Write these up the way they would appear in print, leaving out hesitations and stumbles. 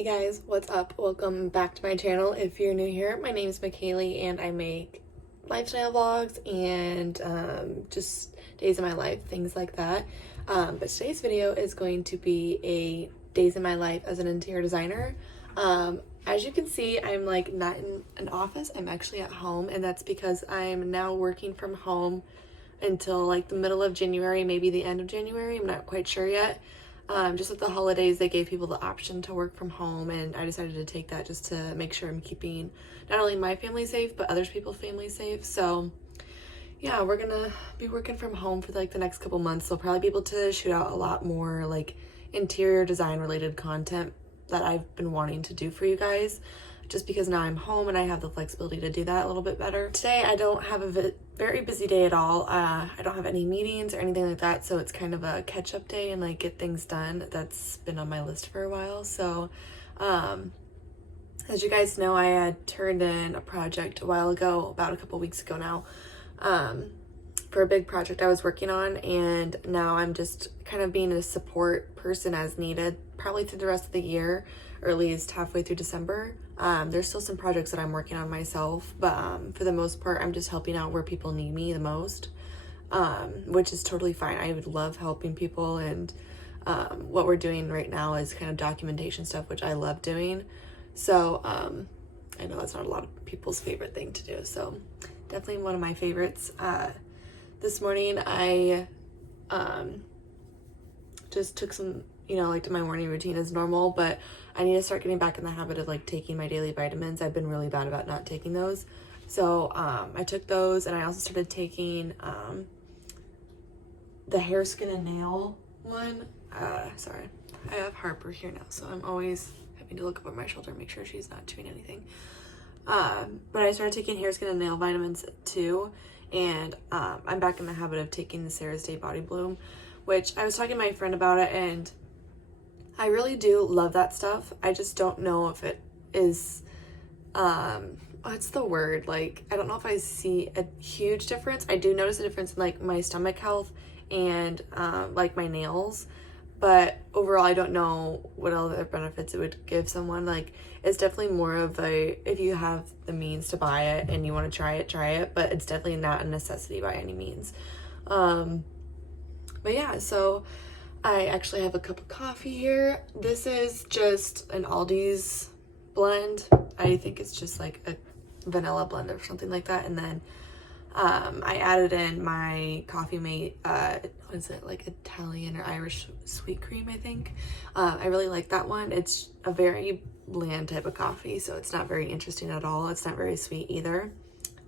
Hey guys, what's up? Welcome back to my channel. If you're new here, my name is McKaylee and I make lifestyle vlogs and just days in my life, things like that. But today's video is going to be a days in my life as an interior designer. As you can see, I'm like not in an office, I'm actually at home, and that's because I'm now working from home until like the middle of January, maybe the end of January. I'm not quite sure yet. Just with the holidays, they gave people the option to work from home, and I decided to take that just to make sure I'm keeping not only my family safe, but other people's family safe. So yeah, we're gonna be working from home for like the next couple months. So I'll probably be able to shoot out a lot more like interior design related content that I've been wanting to do for you guys, just because now I'm home and I have the flexibility to do that a little bit better. Today I don't have a very busy day at all. I don't have any meetings or anything like that, so it's kind of a catch-up day and like get things done. That's been on my list for a while. So as you guys know, I had turned in a project a while ago, about a couple weeks ago now, for a big project I was working on, and now I'm just kind of being a support person as needed, probably through the rest of the year, or at least halfway through December. There's still some projects that I'm working on myself, but for the most part, I'm just helping out where people need me the most, which is totally fine. I would love helping people, and what we're doing right now is kind of documentation stuff, which I love doing. So I know that's not a lot of people's favorite thing to do, so definitely one of my favorites. This morning I just took some, like my morning routine as normal, but I need to start getting back in the habit of like taking my daily vitamins. I've been really bad about not taking those. So I took those, and I also started taking the hair, skin, and nail one. Sorry, I have Harper here now, so I'm always having to look over my shoulder and make sure she's not chewing anything. But I started taking hair, skin, and nail vitamins too, and I'm back in the habit of taking the Sarah's Day Body Bloom, which I was talking to my friend about it, and I really do love that stuff. I just don't know if it is, what's the word? Like, I don't know if I see a huge difference. I do notice a difference in like my stomach health and like my nails, but overall I don't know what other benefits it would give someone. Like, it's definitely more of a, if you have the means to buy it and you want to try it, but it's definitely not a necessity by any means. But yeah, so I actually have a cup of coffee here. This is just an Aldi's blend. I think it's just like a vanilla blend or something like that. And then I added in my Coffee Mate, what is it, like Italian or Irish sweet cream, I think. I really like that one. It's a very bland type of coffee, so it's not very interesting at all. It's not very sweet either.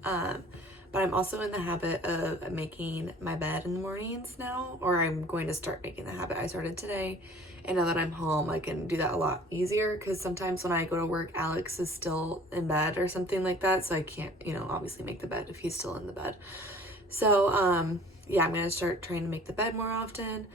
But I'm also in the habit of making my bed in the mornings now, or I'm going to start making the habit. I started today, and now that I'm home, I can do that a lot easier, because sometimes when I go to work, Alex is still in bed or something like that, so I can't, obviously make the bed if he's still in the bed. So, yeah, I'm going to start trying to make the bed more often.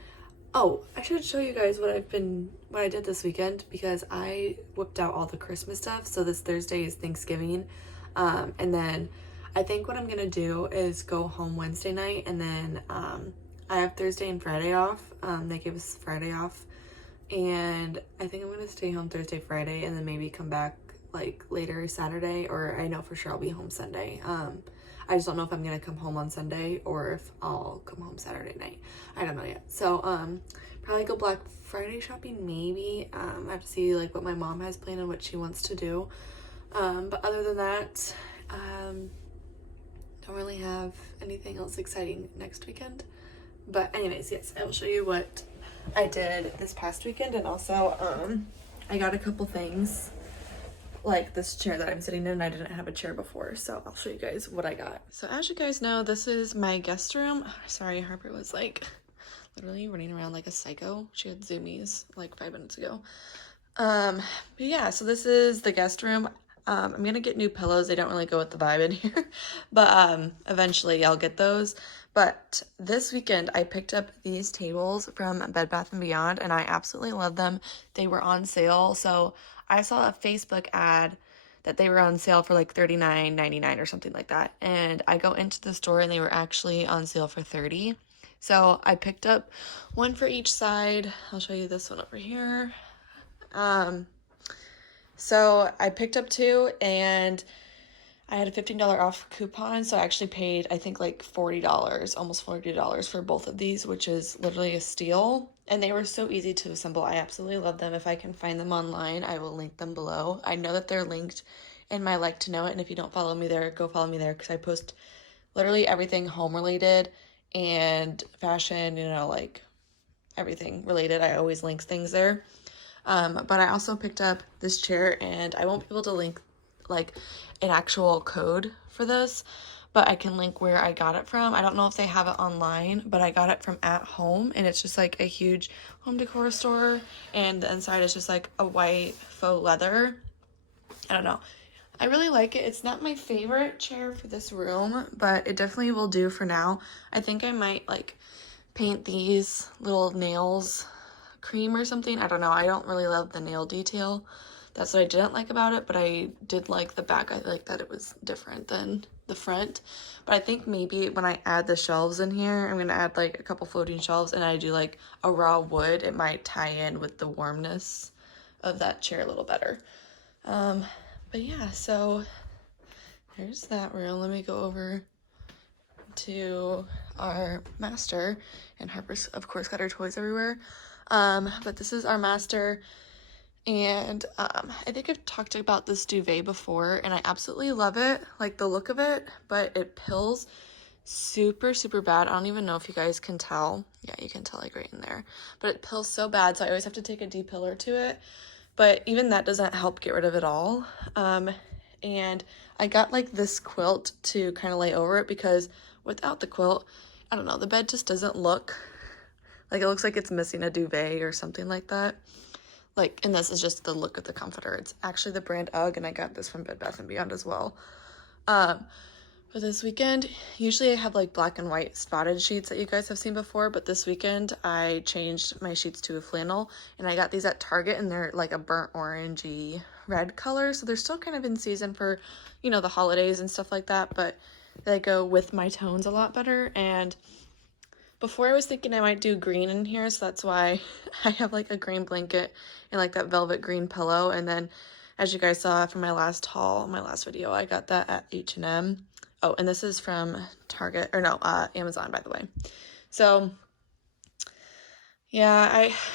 Oh, I should show you guys what I did this weekend, because I whipped out all the Christmas stuff. So this Thursday is Thanksgiving, and then I think what I'm gonna do is go home Wednesday night, and then I have Thursday and Friday off. They gave us Friday off, and I think I'm gonna stay home Thursday, Friday, and then maybe come back like later Saturday, or I know for sure I'll be home Sunday. I just don't know if I'm gonna come home on Sunday or if I'll come home Saturday night. I don't know yet. So probably go Black Friday shopping maybe. I have to see like what my mom has planned and what she wants to do. But other than that, don't really have anything else exciting next weekend. But anyways, yes, I will show you what I did this past weekend, and also I got a couple things like this chair that I'm sitting in. I didn't have a chair before, so I'll show you guys what I got. So as you guys know, this is my guest room. Sorry, Harper was like literally running around like a psycho. She had zoomies like 5 minutes ago. But yeah, so this is the guest room. I'm gonna get new pillows. They don't really go with the vibe in here, but eventually I'll get those. But this weekend I picked up these tables from Bed Bath & Beyond, and I absolutely love them. They were on sale, so I saw a Facebook ad that they were on sale for like $39.99 or something like that, and I go into the store and they were actually on sale for $30. So I picked up one for each side. I'll show you this one over here. So I picked up 2 and I had a $15 off coupon, so I actually paid, I think, like $40, almost $40 for both of these, which is literally a steal. And they were so easy to assemble. I absolutely love them. If I can find them online, I will link them below. I know that they're linked in my Like to Know It, and if you don't follow me there, go follow me there, because I post literally everything home related and fashion, you know, like everything related. I always link things there. But I also picked up this chair, and I won't be able to link like an actual code for this, but I can link where I got it from. I don't know if they have it online, but I got it from At Home, and it's just like a huge home decor store, and the inside is just like a white faux leather. I don't know. I really like it. It's not my favorite chair for this room, but it definitely will do for now. I think I might like paint these little nails cream or something. I don't know. I don't really love the nail detail. That's what I didn't like about it, but I did like the back. I like that it was different than the front. But I think maybe when I add the shelves in here, I'm going to add like a couple floating shelves, and I do like a raw wood. It might tie in with the warmness of that chair a little better. But yeah, so there's that room. Let me go over to our master, and Harper's of course got her toys everywhere. But this is our master, and I think I've talked about this duvet before, and I absolutely love it, like the look of it, but it pills super bad. I don't even know if you guys can tell. Yeah, you can tell like right in there, but it pills so bad, so I always have to take a de-pillar to it, but even that doesn't help get rid of it all. And I got like this quilt to kind of lay over it, because without the quilt, I don't know, the bed just doesn't look like, it looks like it's missing a duvet or something like that. Like, and this is just the look of the comforter. It's actually the brand UGG, and I got this from Bed Bath & Beyond as well. But this weekend, usually I have like black and white spotted sheets that you guys have seen before, but this weekend I changed my sheets to a flannel, and I got these at Target, and they're like a burnt orangey red color, so they're still kind of in season for, you know, the holidays and stuff like that, but they go with my tones a lot better. And before I was thinking I might do green in here, so that's why I have like a green blanket and like that velvet green pillow. And then, as you guys saw from my last haul, my last video, I got that at H&M. Oh, and this is from Target, or no, Amazon, by the way. So yeah,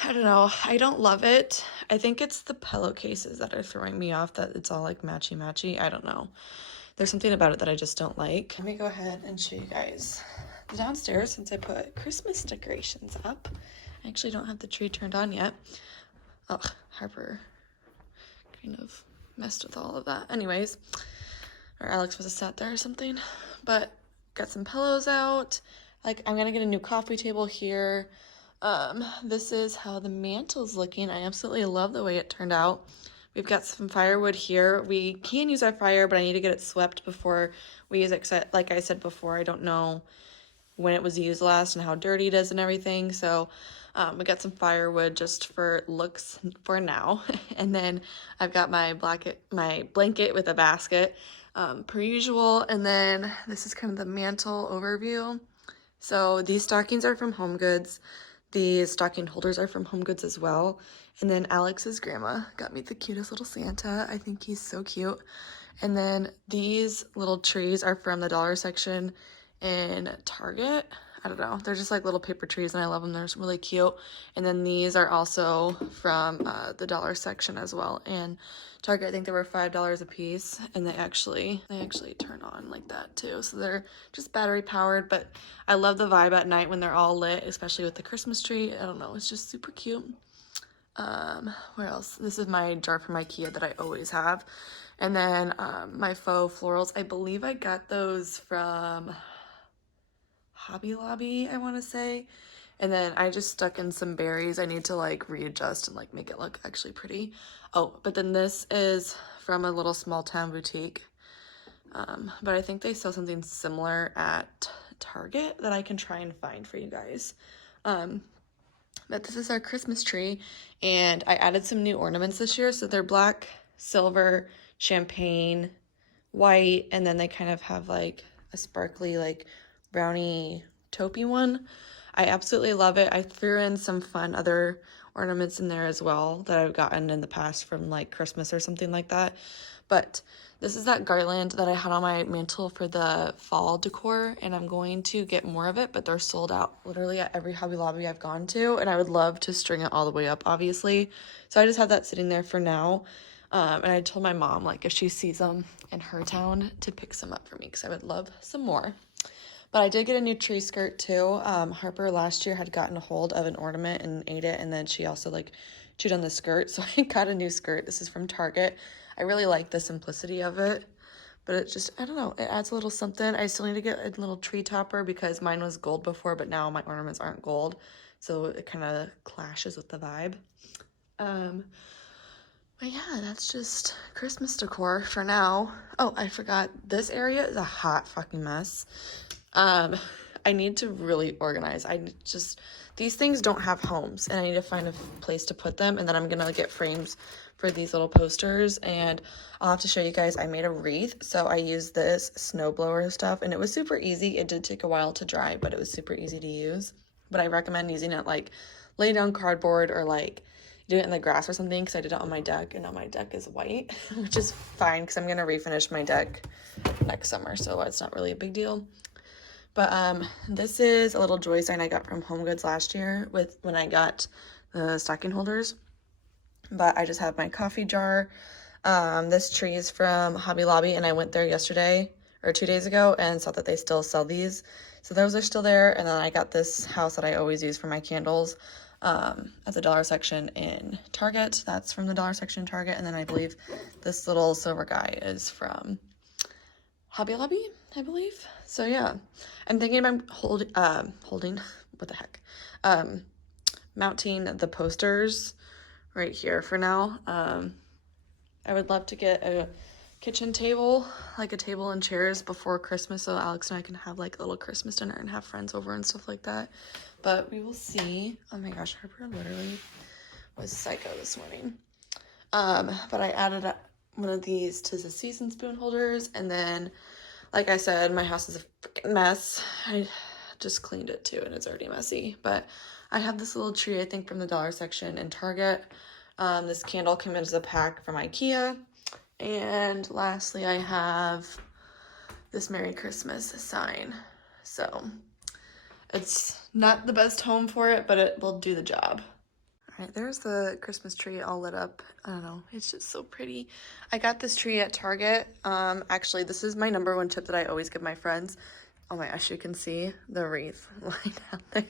I don't know. I don't love it. I think it's the pillowcases that are throwing me off, that it's all like matchy. I don't know. There's something about it that I just don't like. Let me go ahead and show you guys the downstairs, since I put Christmas decorations up. I actually don't have the tree turned on yet. Oh, Harper kind of messed with all of that. Anyways, or Alex was sat there or something. But got some pillows out. Like, I'm gonna get a new coffee table here. This is how the mantle's looking. I absolutely love the way it turned out. We've got some firewood here. We can use our fire, but I need to get it swept before we use it. Like I said before, I don't know when it was used last and how dirty it is and everything. So we got some firewood just for looks for now. And then I've got my blanket with a basket, per usual. And then this is kind of the mantle overview. So these stockings are from HomeGoods. The stocking holders are from HomeGoods as well. And then Alex's grandma got me the cutest little Santa. I think he's so cute. And then these little trees are from the dollar section in Target. I don't know. They're just like little paper trees, and I love them. They're really cute. And then these are also from the dollar section as well in Target. I think they were $5 a piece, and they actually turn on like that too. So they're just battery powered, but I love the vibe at night when they're all lit, especially with the Christmas tree. I don't know. It's just super cute. Where else? This is my jar from IKEA that I always have. And then my faux florals. I believe I got those from Hobby Lobby, I want to say. And then I just stuck in some berries. I need to like readjust and like make it look actually pretty. Oh, but then this is from a little small town boutique. But I think they sell something similar at Target that I can try and find for you guys. But this is our Christmas tree, and I added some new ornaments this year. So they're black, silver, champagne, white, and then they kind of have like a sparkly like brownie taupey one. I absolutely love it. I threw in some fun other ornaments in there as well that I've gotten in the past from like Christmas or something like that. But this is that garland that I had on my mantle for the fall decor, and I'm going to get more of it, but they're sold out literally at every Hobby Lobby I've gone to, and I would love to string it all the way up, obviously. So I just have that sitting there for now. And I told my mom, like, if she sees them in her town, to pick some up for me, because I would love some more. But I did get a new tree skirt too. Harper last year had gotten a hold of an ornament and ate it, and then she also like chewed on the skirt, so I got a new skirt. This is from Target. I really like the simplicity of it, but it just, I don't know, it adds a little something. I still need to get a little tree topper because mine was gold before, but now my ornaments aren't gold, so it kind of clashes with the vibe. But yeah, that's just Christmas decor for now. Oh, I forgot, this area is a hot fucking mess. I need to really organize. These things don't have homes, and I need to find a place to put them, and then I'm gonna get frames for these little posters, and I'll have to show you guys. I made a wreath, so I used this snowblower stuff, and it was super easy. It did take a while to dry, but it was super easy to use. But I recommend using it like lay down cardboard or like do it in the grass or something, because I did it on my deck, and now my deck is white, which is fine because I'm gonna refinish my deck next summer, so it's not really a big deal. But this is a little joy sign I got from Home Goods last year when I got the stocking holders. But I just have my coffee jar. This tree is from Hobby Lobby, and I went there yesterday or 2 days ago and saw that they still sell these. So those are still there. And then I got this house that I always use for my candles at the dollar section in Target. That's from the dollar section in Target. And then I believe this little silver guy is from Hobby Lobby, I believe. So yeah, I'm thinking about holding, what the heck, mounting the posters right here for now. I would love to get a kitchen table, like a table and chairs before Christmas, so Alex and I can have like a little Christmas dinner and have friends over and stuff like that. But we will see. Oh my gosh, Harper literally was psycho this morning. But I added one of these to the season spoon holders, and then, like I said, my house is a freaking mess. I just cleaned it too, and it's already messy. But I have this little tree, I think, from the dollar section in Target. This candle came as a pack from IKEA. And lastly, I have this Merry Christmas sign. So it's not the best home for it, but it will do the job. All right, there's the Christmas tree all lit up. I don't know, it's just so pretty. I got this tree at Target. Actually, this is my #1 tip that I always give my friends. Oh my gosh, you can see the wreath line out there.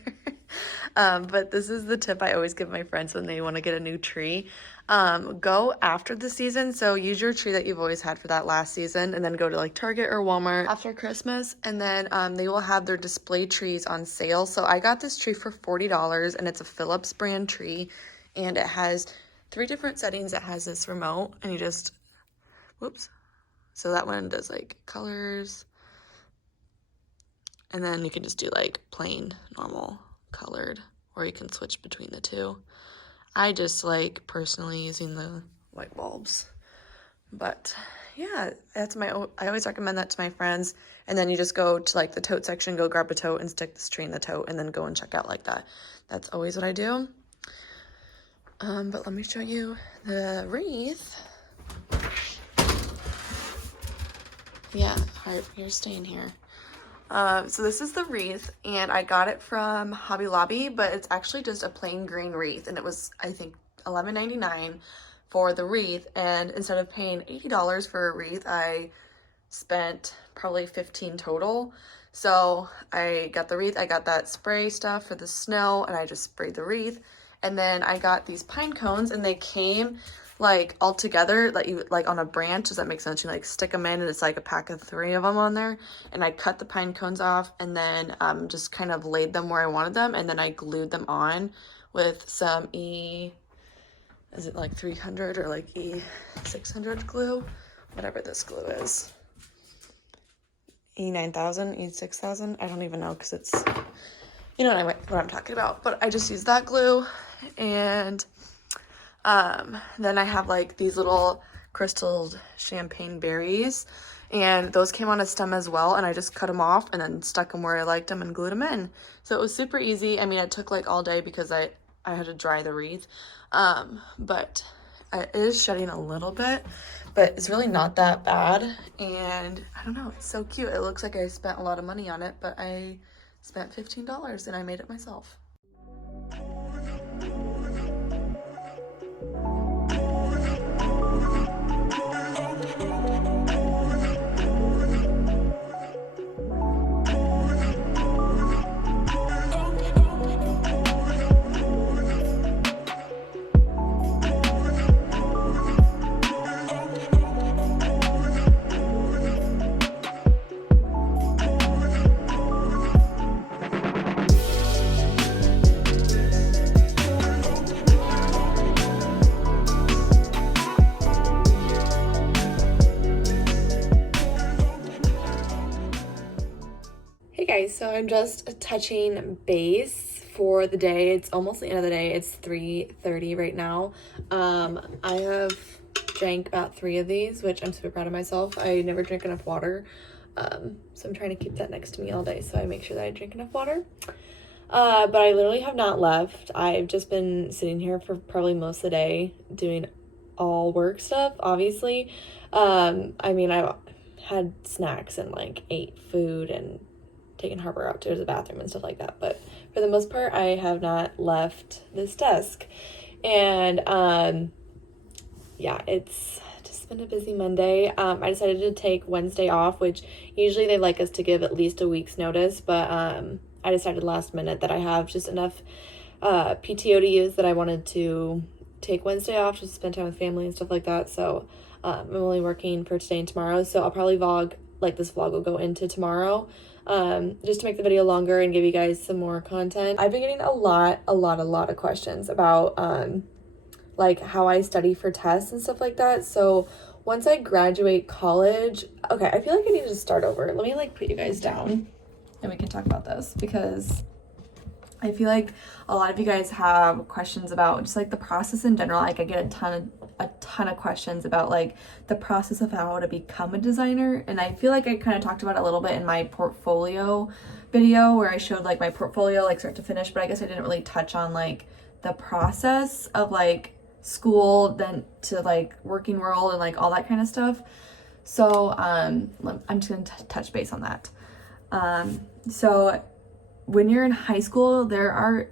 But this is the tip I always give my friends when they want to get a new tree. Go after the season. So use your tree that you've always had for that last season, and then go to like Target or Walmart after Christmas, and then they will have their display trees on sale. So I got this tree for $40, and it's a Philips brand tree, and it has 3 different settings. It has this remote, and you just, whoops. So that one does like colors. And then you can just do like plain, normal, colored, or you can switch between the two. I just like personally using the white bulbs. But yeah, I always recommend that to my friends. And then you just go to like the tote section, go grab a tote and stick this tree in the tote, and then go and check out like that. That's always what I do. But let me show you the wreath. Yeah, Heart, you're staying here. So this is the wreath, and I got it from Hobby Lobby, but it's actually just a plain green wreath, and it was, I think, $11.99 for the wreath, and instead of paying $80 for a wreath, I spent probably $15 total. So I got the wreath, I got that spray stuff for the snow, and I just sprayed the wreath, and then I got these pine cones, and they came like all together, like on a branch. Does that make sense? You like stick them in, and it's like a pack of 3 of them on there. And I cut the pine cones off, and then just kind of laid them where I wanted them, and then I glued them on with some is it like 300 or like E600 glue, whatever this glue is, E9000, E6000. I don't even know, because it's, you know what I'm talking about. But I just used that glue, and then I have like these little crystalled champagne berries, and those came on a stem as well, and I just cut them off and then stuck them where I liked them and glued them in. So it was super easy. I mean, it took like all day because I had to dry the wreath. But it is shedding a little bit, but it's really not that bad. And I don't know, it's so cute. It looks like I spent a lot of money on it, but I spent $15 and I made it myself. Hey guys, so I'm just touching base for the day. It's almost the end of the day. It's 3:30 right now. I have drank about 3 of these, which I'm super proud of myself. I never drink enough water, so I'm trying to keep that next to me all day so I make sure that I drink enough water. But I literally have not left. I've just been sitting here for probably most of the day doing all work stuff, obviously. I mean, I've had snacks and like ate food and taken Harper out to the bathroom and stuff like that, but for the most part I have not left this desk. And yeah, it's just been a busy Monday. I decided to take Wednesday off, which usually they like us to give at least a week's notice, but I decided last minute that I have just enough PTO to use that I wanted to take Wednesday off to spend time with family and stuff like that. So I'm only working for today and tomorrow, so I'll probably vlog, like this vlog will go into tomorrow, just to make the video longer and give you guys some more content. I've been getting a lot of questions about like how I study for tests and stuff like that. So once I graduate college, okay, I feel like I need to start over. Let me like put you guys down and we can talk about this, because I feel like a lot of you guys have questions about just like the process in general. Like I get a ton of questions about like the process of how to become a designer, and I feel like I kind of talked about it a little bit in my portfolio video where I showed like my portfolio like start to finish, but I guess I didn't really touch on like the process of like school then to like working world and like all that kind of stuff. So I'm just gonna touch base on that. So when you're in high school, there are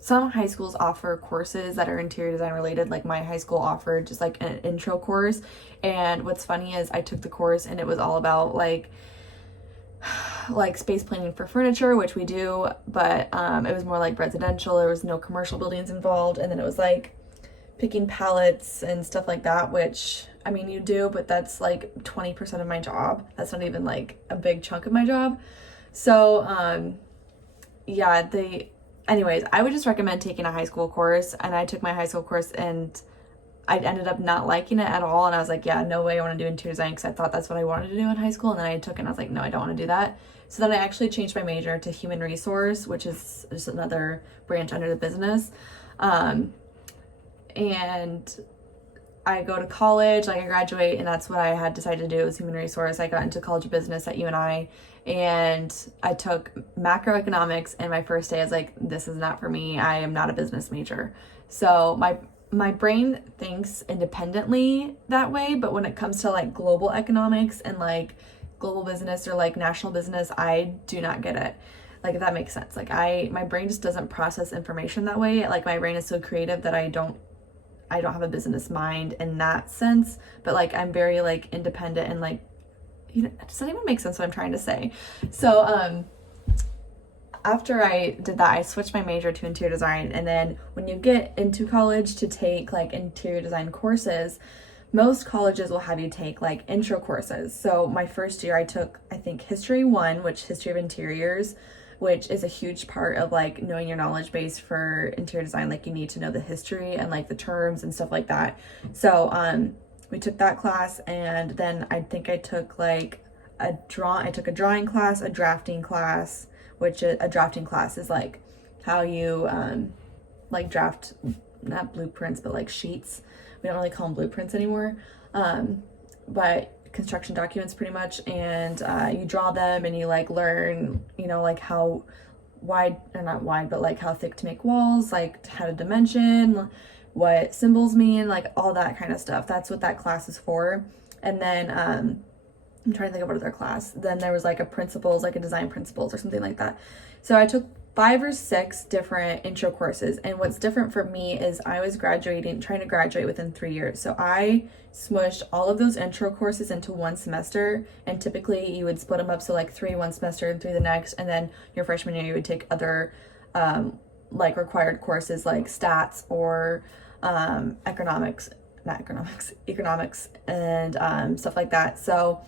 some high schools offer courses that are interior design related. Like my high school offered just like an intro course, and what's funny is I took the course and it was all about like space planning for furniture, which we do, but it was more like residential. There was no commercial buildings involved, and then it was like picking pallets and stuff like that, which I mean you do, but that's like 20% of my job. That's not even like a big chunk of my job. So yeah, anyways, I would just recommend taking a high school course, and I took my high school course and I ended up not liking it at all, and I was like, yeah, no way I want to do interior design, because I thought that's what I wanted to do in high school, and then I took it and I was like, no, I don't want to do that. So then I actually changed my major to human resource, which is just another branch under the business. And I go to college, like I graduate, and that's what I had decided to do, was human resource. I got into College of Business at UNI, and I took macroeconomics, and my first day I was like, this is not for me. I am not a business major. So my brain thinks independently that way, but when it comes to like global economics and like global business or like national business, I do not get it. Like, if that makes sense. Like my brain just doesn't process information that way. Like my brain is so creative that I don't have a business mind in that sense, but like I'm very like independent and like, you know, does that even make sense what I'm trying to say? So after I did that, I switched my major to interior design. And then when you get into college to take like interior design courses, most colleges will have you take like intro courses. So my first year I took, I think, History 1, which History of Interiors, which is a huge part of like knowing your knowledge base for interior design. Like you need to know the history and like the terms and stuff like that. So we took that class, and then I think I took like I took a drawing class, a drafting class, which a drafting class is like how you like draft, not blueprints, but like sheets. We don't really call them blueprints anymore, but construction documents pretty much. And you draw them and you like learn, you know, like how wide, or not wide, but like how thick to make walls, like how to dimension, what symbols mean, like all that kind of stuff. That's what that class is for. And then I'm trying to think of what other class. Then there was like a principles, like a design principles or something like that. So I took 5 or 6 different intro courses. And what's different for me is I was trying to graduate within 3 years. So I smushed all of those intro courses into one semester. And typically you would split them up. So like 3 one semester and 3 the next. And then your freshman year, you would take other like required courses like stats or economics and stuff like that. So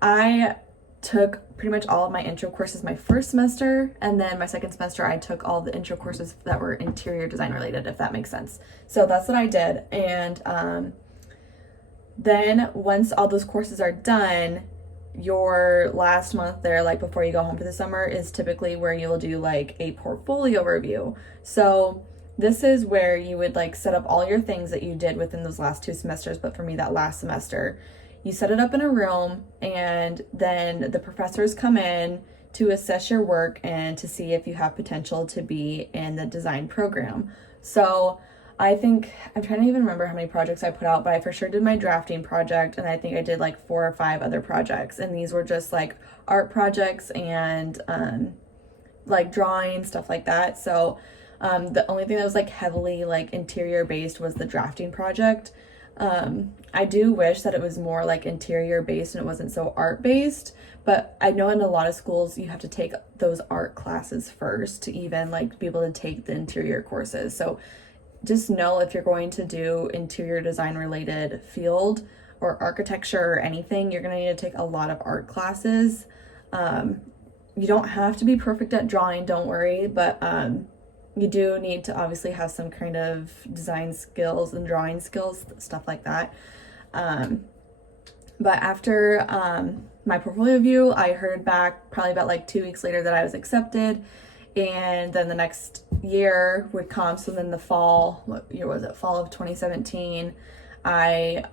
I took pretty much all of my intro courses my first semester, and then my second semester I took all the intro courses that were interior design related, if that makes sense. So that's what I did. And then once all those courses are done, your last month there, like before you go home for the summer, is typically where you will do like a portfolio review. So this is where you would like set up all your things that you did within those last 2 semesters. But for me, that last semester, you set it up in a room, and then the professors come in to assess your work and to see if you have potential to be in the design program. So I think, I'm trying to even remember how many projects I put out, but I for sure did my drafting project, and I think I did like 4 or 5 other projects. And these were just like art projects and like drawing, stuff like that. So the only thing that was like heavily like interior based was the drafting project. I do wish that it was more like interior based and it wasn't so art based, but I know in a lot of schools you have to take those art classes first to even like be able to take the interior courses. So just know if you're going to do interior design related field or architecture or anything, you're going to need to take a lot of art classes. You don't have to be perfect at drawing, don't worry, but you do need to obviously have some kind of design skills and drawing skills, stuff like that. But after my portfolio review, I heard back probably about like 2 weeks later that I was accepted. And then the next year would come. So then the fall, what year was it? Fall of 2017, I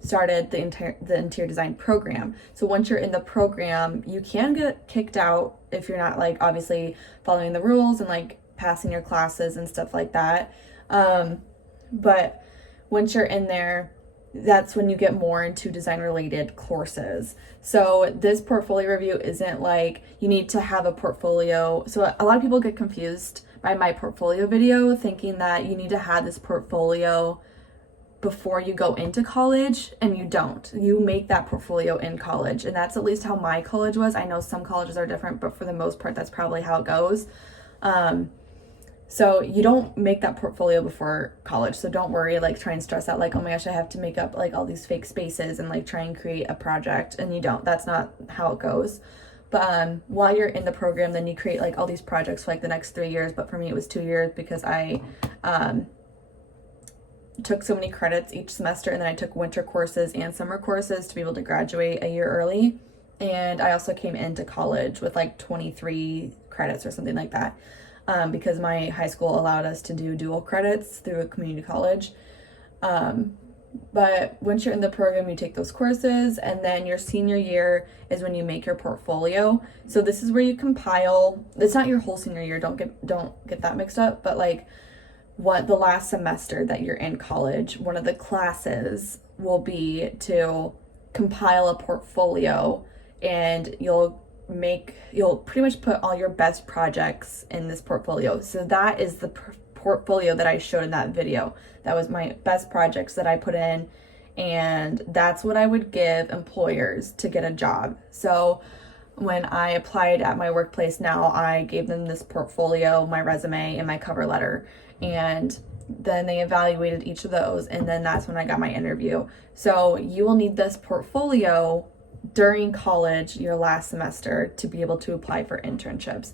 started the interior design program. So once you're in the program, you can get kicked out if you're not like obviously following the rules and like passing your classes and stuff like that. But once you're in there, that's when you get more into design related courses. So this portfolio review isn't like you need to have a portfolio. So a lot of people get confused by my portfolio video thinking that you need to have this portfolio before you go into college, and you don't. You make that portfolio in college, and that's at least how my college was. I know some colleges are different, but for the most part, that's probably how it goes. So you don't make that portfolio before college. So don't worry, like try and stress out like, oh my gosh, I have to make up like all these fake spaces and like try and create a project. And you don't, that's not how it goes. But while you're in the program, then you create like all these projects for like the next 3 years. But for me, it was 2 years because I took so many credits each semester, and then I took winter courses and summer courses to be able to graduate a year early. And I also came into college with like 23 credits or something like that. Because my high school allowed us to do dual credits through a community college. But once you're in the program, you take those courses, and then your senior year is when you make your portfolio. So this is where you compile, it's not your whole senior year, don't get that mixed up, but like what the last semester that you're in college, one of the classes will be to compile a portfolio, and you'll pretty much put all your best projects in this portfolio. So that is the portfolio that I showed in that video. That was my best projects that I put in, and that's what I would give employers to get a job. So when I applied at my workplace now, I gave them this portfolio, my resume, and my cover letter, and then they evaluated each of those, and then that's when I got my interview. So you will need this portfolio during college, your last semester, to be able to apply for internships.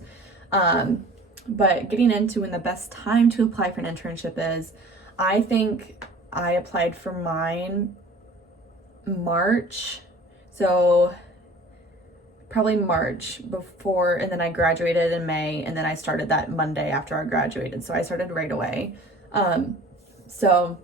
But getting into when the best time to apply for an internship is, I think I applied for mine March. So probably March before, and then I graduated in May, and then I started that Monday after I graduated. So I started right away. So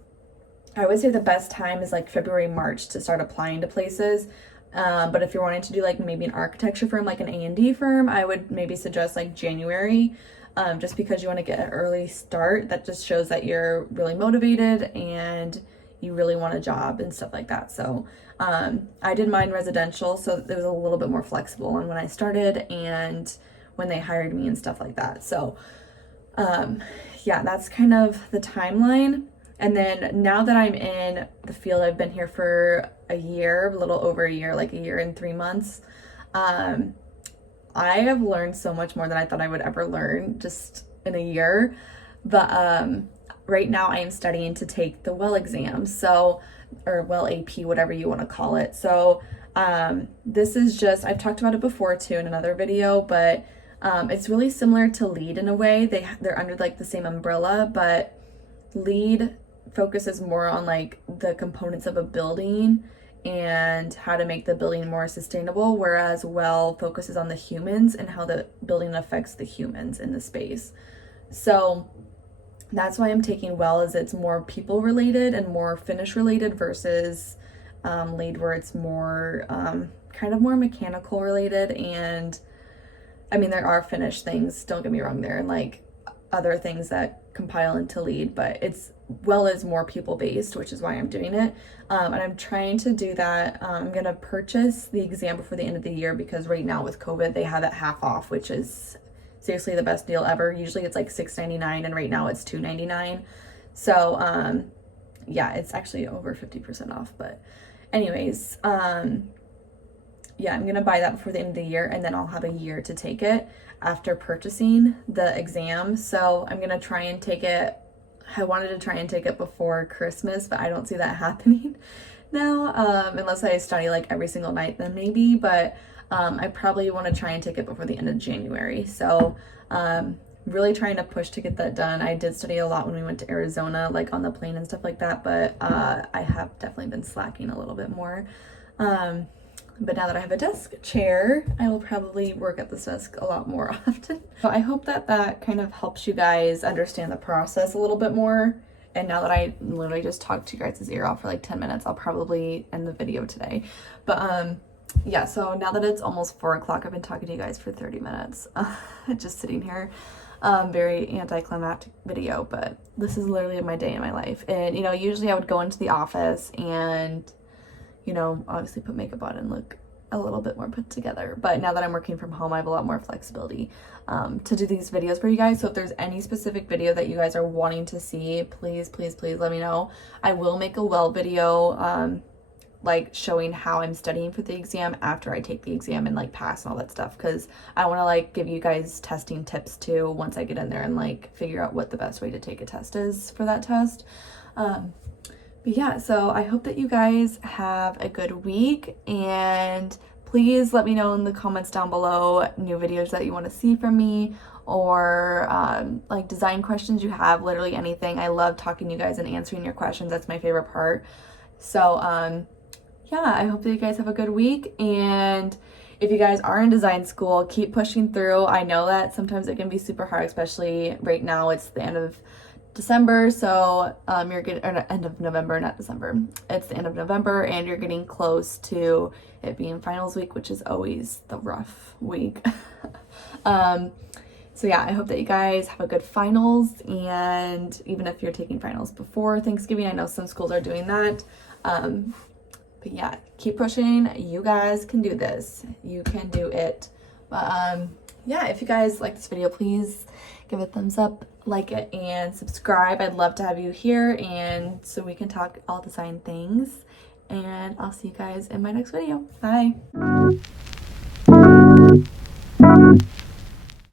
I would say the best time is like February, March to start applying to places. But if you're wanting to do like maybe an architecture firm, like an A&D firm, I would maybe suggest like January, just because you want to get an early start. That just shows that you're really motivated and you really want a job and stuff like that. So I did mine residential, so it was a little bit more flexible on when I started and when they hired me and stuff like that. So yeah, that's kind of the timeline. And then now that I'm in the field, I've been here for a year, a little over a year, like a year and 3 months. I have learned so much more than I thought I would ever learn just in a year. But right now I am studying to take the well exam, so, or well AP, whatever you want to call it. So this is just, I've talked about it before too in another video, but it's really similar to LEED in a way. They're under like the same umbrella, but LEED focuses more on like the components of a building and how to make the building more sustainable, whereas well focuses on the humans and how the building affects the humans in the space. So that's why I'm taking well, is it's more people related and more finish related versus LEED, where it's more kind of more mechanical related. And I mean, there are finished things, don't get me wrong, there, and like other things that compile into LEED, but it's well is more people based, which is why I'm doing it. And I'm trying to do that. I'm gonna purchase the exam before the end of the year, because right now with COVID they have it half off, which is seriously the best deal ever. Usually it's like $6.99 and right now it's $2.99. So yeah, it's actually over 50% off. But anyways, yeah, I'm gonna buy that before the end of the year, and then I'll have a year to take it after purchasing the exam. So I'm gonna try and take it. I wanted to try and take it before Christmas, but I don't see that happening now, unless I study like every single night, then maybe. But I probably want to try and take it before the end of January. So really trying to push to get that done. I did study a lot when we went to Arizona, like on the plane and stuff like that, but I have definitely been slacking a little bit more. But now that I have a desk chair, I will probably work at this desk a lot more often. So I hope that that kind of helps you guys understand the process a little bit more. And now that I literally just talked to you guys' ear off for like 10 minutes, I'll probably end the video today. But yeah, so now that it's almost 4 o'clock, I've been talking to you guys for 30 minutes, just sitting here. Very anticlimactic video, but this is literally my day in my life. And, you know, usually I would go into the office and, you know, obviously put makeup on and look a little bit more put together. But now that I'm working from home, I have a lot more flexibility to do these videos for you guys. So if there's any specific video that you guys are wanting to see, please, please, please let me know. I will make a well video, like showing how I'm studying for the exam after I take the exam and like pass and all that stuff, because I want to like give you guys testing tips too once I get in there and like figure out what the best way to take a test is for that test. But yeah, so I hope that you guys have a good week, and please let me know in the comments down below new videos that you want to see from me, or like design questions you have, literally anything. I love talking to you guys and answering your questions. That's my favorite part. So yeah, I hope that you guys have a good week, and if you guys are in design school, keep pushing through. I know that sometimes it can be super hard, especially right now. It's the end of December, so you're getting, or end of November, not December. It's the end of November, and you're getting close to it being finals week, which is always the rough week. So yeah, I hope that you guys have a good finals, and even if you're taking finals before Thanksgiving, I know some schools are doing that. But yeah, keep pushing. You guys can do this. You can do it. But yeah, if you guys like this video, please give it a thumbs up, like it, and subscribe. I'd love to have you here, and so we can talk all design things. And I'll see you guys in my next video. Bye.